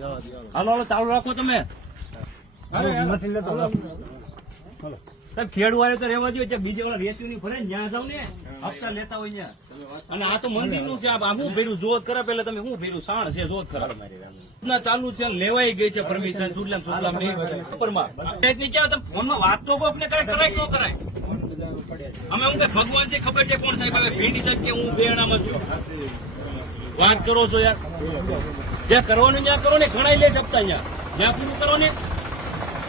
હાલો હાલો ચાલુ રાખો તમે. ખેડવારે તો રહેવા દો, બીજે વાળા રેતી ની ફરે ત્યાં જાવ ને હપ્તા લેતા હોય ત્યાં. અને આ તો મંદિર નું છે, આ શું ભેરું જોત ખરા, પેલા તમે શું ભેરું સાણ છે જોત ખરા ચાલુ છે, લેવાઈ ગઈ છે પરમિશન સુડલામ સુડલામ ફોનમાં વાત તો કોક ને કરાય ન કરાય. અમે હું કે ભગવાન છે ખબર છે કોણ સાહેબ, હવે ભીંડી સાહેબ કે હું બેણામાં છું, વાત કરો છો યાર. જ્યાં કરવાનું ત્યાં કરો ને, ઘણા લે છપતા જ્યાં પૂરું કરો ને.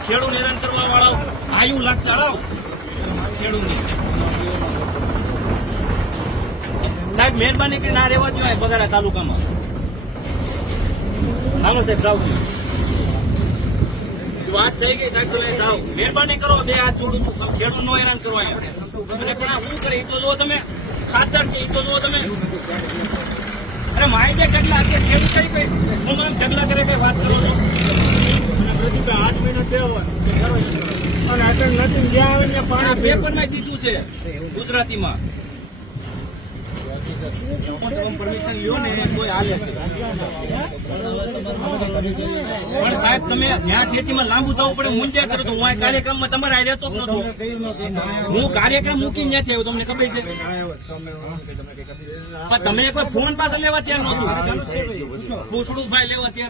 ખેડૂત હેરાન કરવા વાળા આયુ લાગશે હળાવ ખેડૂત સાહેબ, મહેરબાની કરીને ના રહેવા દો બગાડા તાલુકામાં. હાલો સાહેબ જાવ, વાત થઈ ગઈ સાહેબ, તો જાઓ મહેરબાની કરો, બે હાથ જોડું છું, ખેડૂત નો હેરાન કરવા અને પણ શું કરે એ તો જુઓ તમે, ખાતર છે એ તો જુઓ તમે. અરે માહિતી ઢગલા ખેડૂત કઈ કઈ હું ઢગલા કરે કઈ વાત કરો છો. 8 મહિના અને આટલું નથી જ્યાં આવે પાણી પેપર માં દીધું છે ગુજરાતીમાં. પરમિશન લ્યો ને કોઈ હાલે છે, પણ સાહેબ તમે ત્યાં ખેતીમાં લાંબુ થવું પડે, મુંજ્યા કરો તો હું આ કાર્યક્રમમાં તમારે આ રહેતો જ નતો. હું કાર્યક્રમ મૂકીને નથી આવ્યો, તમને ખબર છે. પણ તમે કોઈ ફોન પાસે લેવા ત્યાં નહોતું, પૂછડું ભાઈ લેવા ત્યાં